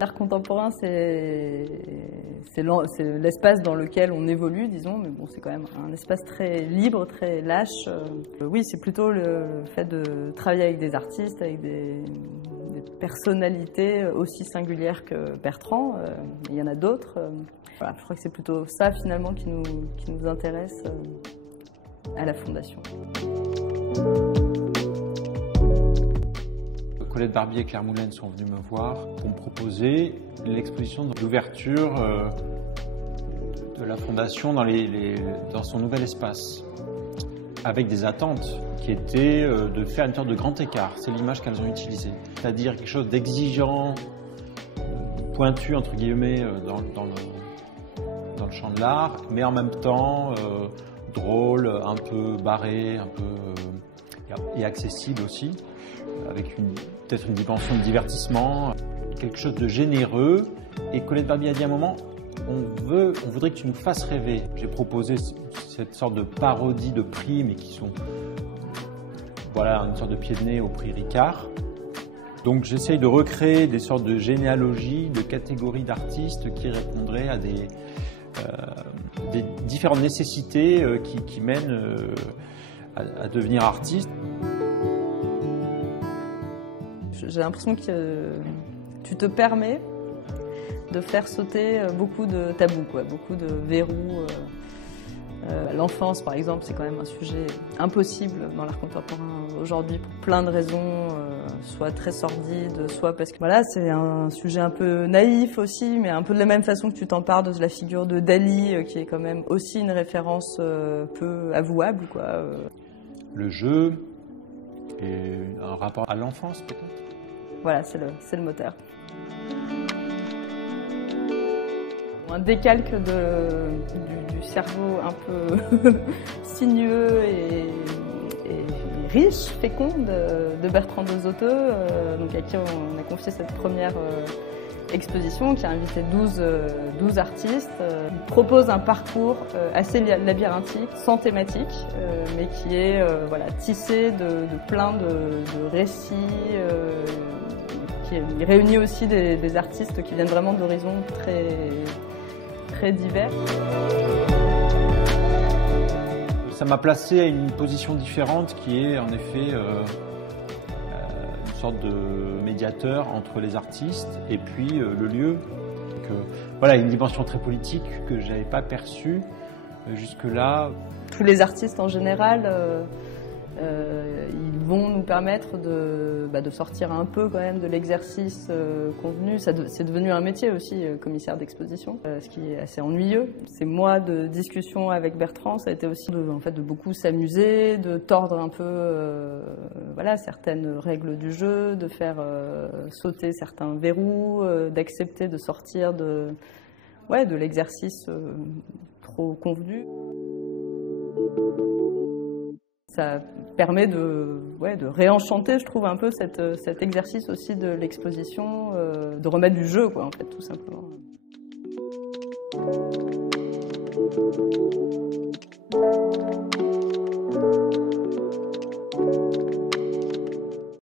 L'art contemporain, c'est l'espace dans lequel on évolue, disons, mais bon, c'est quand même un espace très libre, très lâche. Oui, c'est plutôt le fait de travailler avec des artistes, avec des personnalités aussi singulières que Bertrand. Il y en a d'autres. Voilà, je crois que c'est plutôt ça, finalement, qui nous intéresse à la Fondation. Colette Barbier et Claire Moulin sont venus me voir pour me proposer l'exposition d'ouverture de la Fondation dans son nouvel espace, avec des attentes qui étaient de faire une sorte de grand écart. C'est l'image qu'elles ont utilisée, c'est-à-dire quelque chose d'exigeant, pointu entre guillemets dans le champ de l'art, mais en même temps drôle, un peu barré, un peu et accessible aussi, avec peut-être une dimension de divertissement, quelque chose de généreux. Et Colette Barbier a dit à un moment, on voudrait que tu nous fasses rêver. J'ai proposé cette sorte de parodie de prix, mais qui sont voilà, une sorte de pied de nez au prix Ricard. Donc j'essaye de recréer des sortes de généalogies, de catégories d'artistes qui répondraient à des différentes nécessités qui mènent à devenir artiste. J'ai l'impression que tu te permets de faire sauter beaucoup de tabous, beaucoup de verrous. L'enfance, par exemple, c'est quand même un sujet impossible dans l'art contemporain aujourd'hui pour plein de raisons, soit très sordides, soit parce que voilà, c'est un sujet un peu naïf aussi, mais un peu de la même façon que tu t'empares de la figure de Dali, qui est quand même aussi une référence peu avouable, quoi. Le jeu et un rapport à l'enfance, peut-être. Voilà, c'est le moteur. Un décalque du cerveau un peu sinueux et riche, fécond de Bertrand Desoteux, donc à qui on a confié cette première exposition qui a invité 12 artistes. Il propose un parcours assez labyrinthique, sans thématique, mais qui est voilà, tissé de plein de récits. Il réunit aussi des artistes qui viennent vraiment d'horizons très divers. Ça m'a placé à une position différente qui est en effet une sorte de médiateur entre les artistes et puis le lieu. Donc, voilà, une dimension très politique que je n'avais pas perçue jusque-là. Tous les artistes en général, ils vont nous permettre de sortir un peu quand même de l'exercice convenu. C'est devenu un métier aussi, commissaire d'exposition, ce qui est assez ennuyeux. Ces mois de discussion avec Bertrand, ça a été aussi de beaucoup s'amuser, de tordre un peu voilà, certaines règles du jeu, de faire sauter certains verrous, d'accepter de sortir de l'exercice trop convenu. Ça permet de réenchanter, je trouve, un peu cet exercice aussi de l'exposition, de remettre du jeu, en fait, tout simplement.